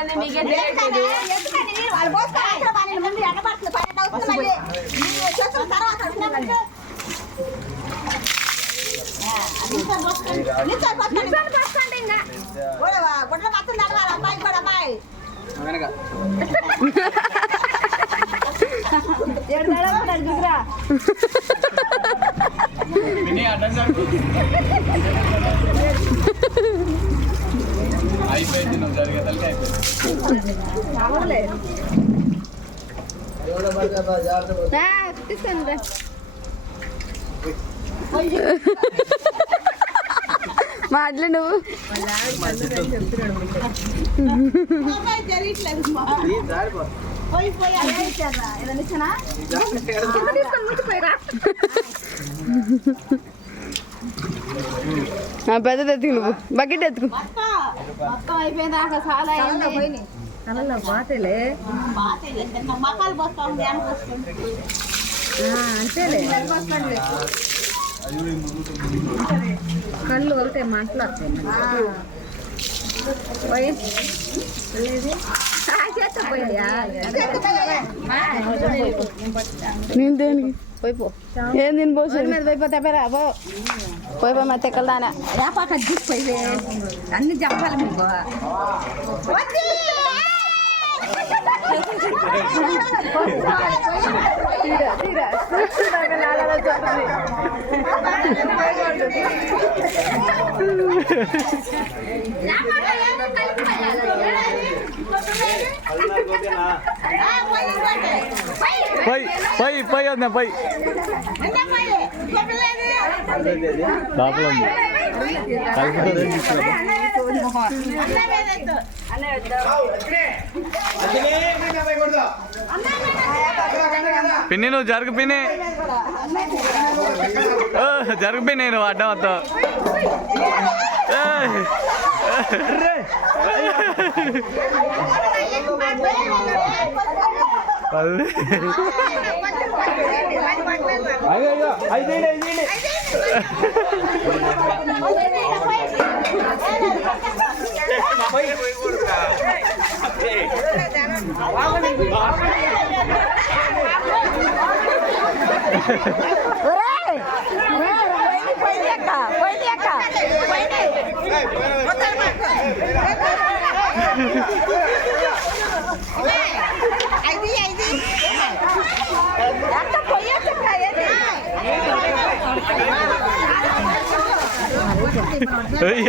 అంటే మీకే అయిపోయింది నువ్వు జరిగేదానికి అయిపోయింది మాట్లా నువ్వు పెద్దది ఎత్తుకు నువ్వు బకెట్ ఎత్తుకు అయిపోయిందాక చాలా బాతేలే అంతేలే కళ్ళు ఒకటే మాట్లాడతాయి నేను దేనికి పోయిపో ఏం దీని పోసి మీద పోయిపోతే పో పోయిపో మా తెక్కలదానా యాపాక పోయివే అన్ని చెప్పాలి మీకు పై అన్న పై లోపల ఉంది పిన్ని నువ్వు జరుగు పిన్ని జరుగు పిన్ని నువ్వు అడ్డం వస్తావు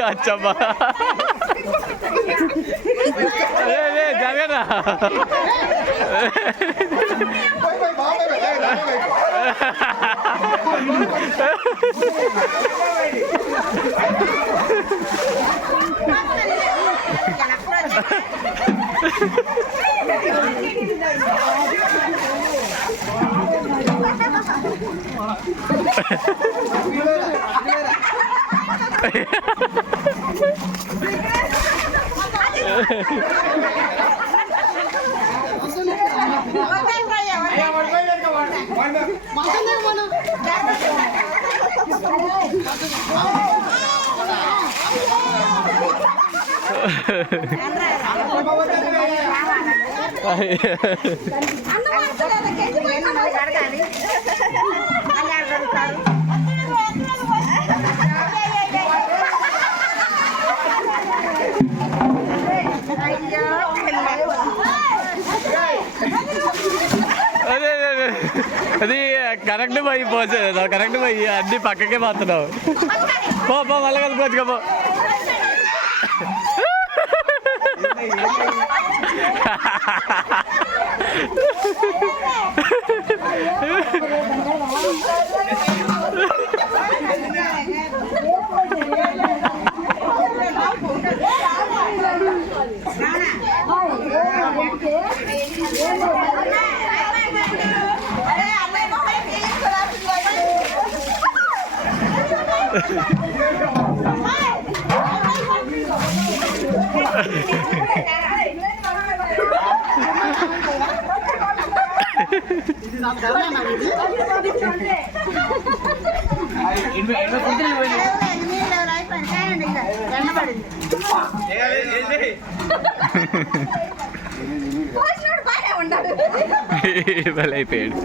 అచ్చమ్మా జరగరా అది కరెక్ట్ పోయి పోసేది కరెక్ట్ పోయి అన్ని పక్కకే పోతున్నావు పో పో మళ్ళీ కలుపుకోవచ్చుగా పో అయిపోయాడు.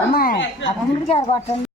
అమ్మాయి